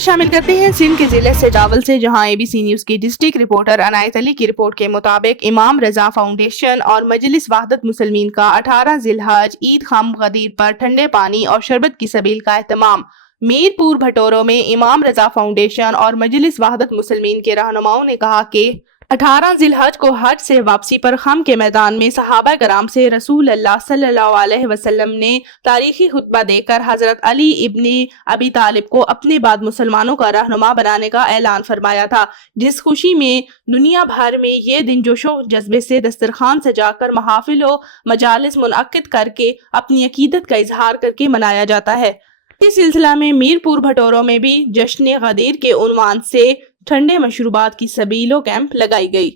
شامل کرتے ہیں سندھ کے ضلع سجاول سے، جہاں ABC نیوز کی ڈسٹرکٹ رپورٹر عنایت علی کی رپورٹ کے مطابق امام رضا فاؤنڈیشن اور مجلس وحدت مسلمین کا 18 ذی الحج عید خم غدیر پر ٹھنڈے پانی اور شربت کی سبیل کا اہتمام۔ میر پور بھٹورو میں امام رضا فاؤنڈیشن اور مجلس وحدت مسلمین کے رہنماؤں نے کہا کہ 18 ذی الحج کو حج سے واپسی پر خم کے میدان میں صحابہ کرام سے رسول اللہ صلی اللہ علیہ وسلم نے تاریخی خطبہ دے کر حضرت علی ابن ابی طالب کو اپنے بعد مسلمانوں کا رہنما بنانے کا اعلان فرمایا تھا، جس خوشی میں دنیا بھر میں یہ دن جوش و جذبے سے دسترخوان سجا کر محافل و مجالس منعقد کر کے اپنی عقیدت کا اظہار کر کے منایا جاتا ہے۔ اس سلسلہ میں میر پور بھٹورو میں بھی جشن غدیر کے عنوان سے ٹھنڈے مشروبات کی سبیل و کیمپ لگائی گئی۔